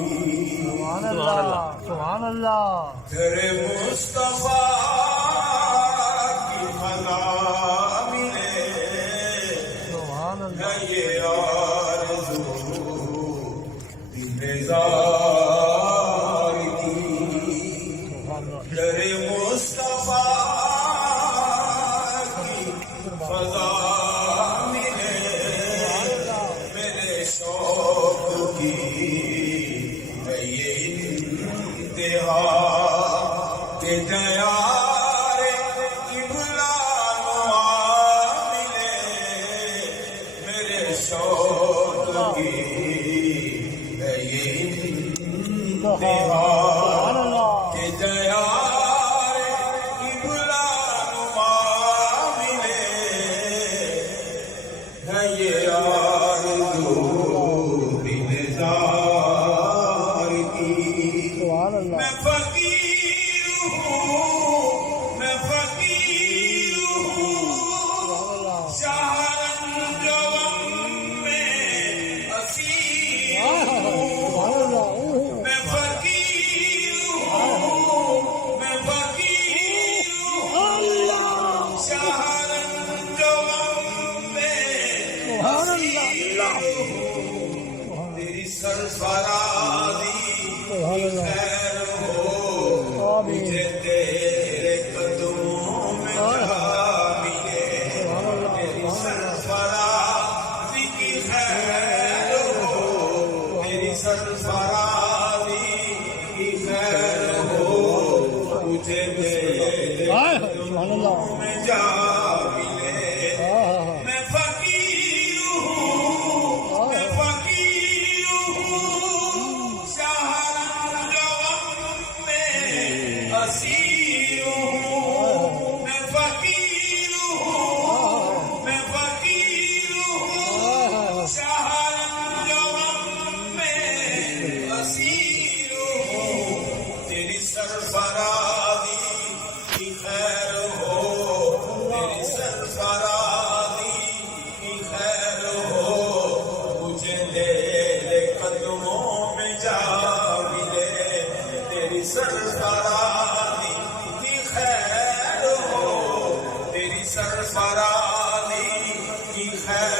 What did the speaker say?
سبحان اللہ سبحان اللہ تیرے مصطفیٰ کی فضا ملے سبحان ہے اللہ یہ آرزو دل زار کی تیرے مصطفیٰ کی فضا ملے میرے شوق کی ہے یہ انتہا کہ دیار قبلہ نما ملے میرے شوق کی ہے یہ انتہا سبحان اللہ کہ دیار قبلہ نما ملے ہے یہ آرزو دل زار کی سبحان اللہ میں فقیر ہوں میں فقیر ہوں شہرنجوم میں اسیر سبحان اللہ میں فقیر ہوں میں فقیر ہوں شہرنجوم میں اسیر ہوں تیری سرفرازی سبحان اللہ خیر ہو آمین مجھے تیرے قدموں میں جگہ ملے تیری سرفرازی کی خیر ہو تیری سرفرازی کی خیر ہو مجھے تیرے سبحان اللہ قدموں میں جا ملے میں فقیر ہوں میں فقیر ہوں شہرنجوم میں اسیر ہوں میں فقیر ہوں میں فقیر ہوں شہرنجوم میں اسیر ہوں تیری سرفرازی کی خیر ہو تیری سرفرازی کی خیر ہو مجھے تیرے قدموں میں جا ملے تیری سرفرازی کی خیر ہو تیری سرفرازی کی خیر